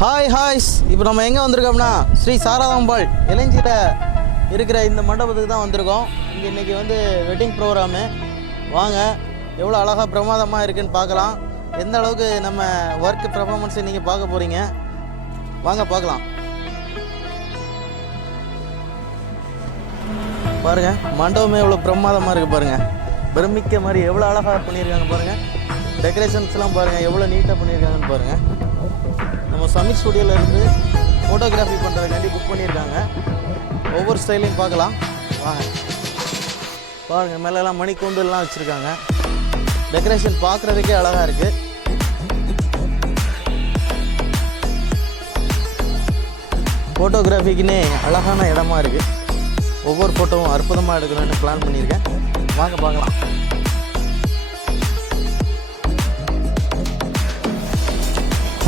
ஹாய்ஸ் இப்போ நம்ம எங்கே வந்திருக்கோம்னா ஸ்ரீ சாரதாம்பாள் இளஞ்சியில் இருக்கிற இந்த மண்டபத்துக்கு தான் வந்திருக்கோம். இங்கே இன்றைக்கி வந்து வெட்டிங் ப்ரோக்ராமு. வாங்க எவ்வளோ அழகாக பிரமாதமாக இருக்குதுன்னு பார்க்கலாம். எந்த அளவுக்கு நம்ம ஒர்க் பெர்ஃபார்மன்ஸை நீங்கள் பார்க்க போகிறீங்க, வாங்க பார்க்கலாம். பாருங்கள் மண்டபமே எவ்வளோ பிரமாதமாக இருக்குது பாருங்கள். பிரமிக்க மாதிரி எவ்வளோ அழகாக பண்ணியிருக்காங்க பாருங்கள். டெக்கரேஷன்ஸ்லாம் பாருங்கள் எவ்வளோ நீட்டாக பண்ணியிருக்காங்கன்னு பாருங்கள். நம்ம சமிட் ஸ்டுடியோவில் இருந்து ஃபோட்டோகிராஃபி பண்ணுறதுக்காண்டி புக் பண்ணியிருக்காங்க. ஒவ்வொரு ஸ்டைலையும் பார்க்கலாம் வாங்க. பாருங்கள் மேலெல்லாம் மணிக்கூண்டுலாம் வச்சுருக்காங்க. டெக்கரேஷன் பார்க்குறதுக்கே அழகாக இருக்குது. ஃபோட்டோகிராஃபிக்குன்னே அழகான இடமா இருக்குது. ஒவ்வொரு ஃபோட்டோவும் அற்புதமாக எடுக்கணும்னு பிளான் பண்ணியிருக்கேன். வாங்க பார்க்கலாம்.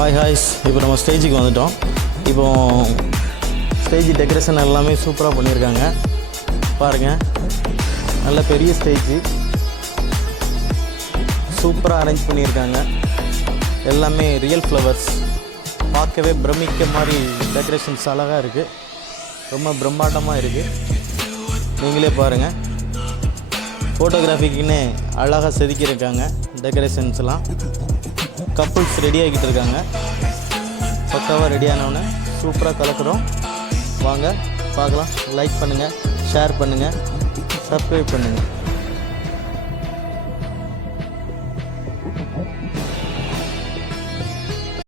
ஹாய்ஸ் இப்போ நம்ம ஸ்டேஜுக்கு வந்துட்டோம். இப்போ ஸ்டேஜ் டெக்கரேஷன் எல்லாமே சூப்பராக பண்ணியிருக்காங்க. பாருங்கள் நல்ல பெரிய ஸ்டேஜு சூப்பராக அரேஞ்ச் பண்ணியிருக்காங்க. எல்லாமே ரியல் ஃப்ளவர்ஸ், பார்க்கவே பிரமிக்க மாதிரி டெக்கரேஷன்ஸ் அழகாக இருக்குது. ரொம்ப பிரம்மாண்டமாக இருக்குது. நீங்களே பாருங்கள். ஃபோட்டோகிராஃபிக்குன்னு அழகாக செதுக்கியிருக்காங்க டெக்கரேஷன்ஸ்லாம். கப்புள்ஸ் ரெடி ஆகிக்கிட்டு இருக்காங்க. பக்காவாக ரெடி ஆனவுடனே சூப்பராக கலக்கிறோம். வாங்க பார்க்கலாம். லைக் பண்ணுங்கள், ஷேர் பண்ணுங்கள், சப்ஸ்கிரைப் பண்ணுங்கள்.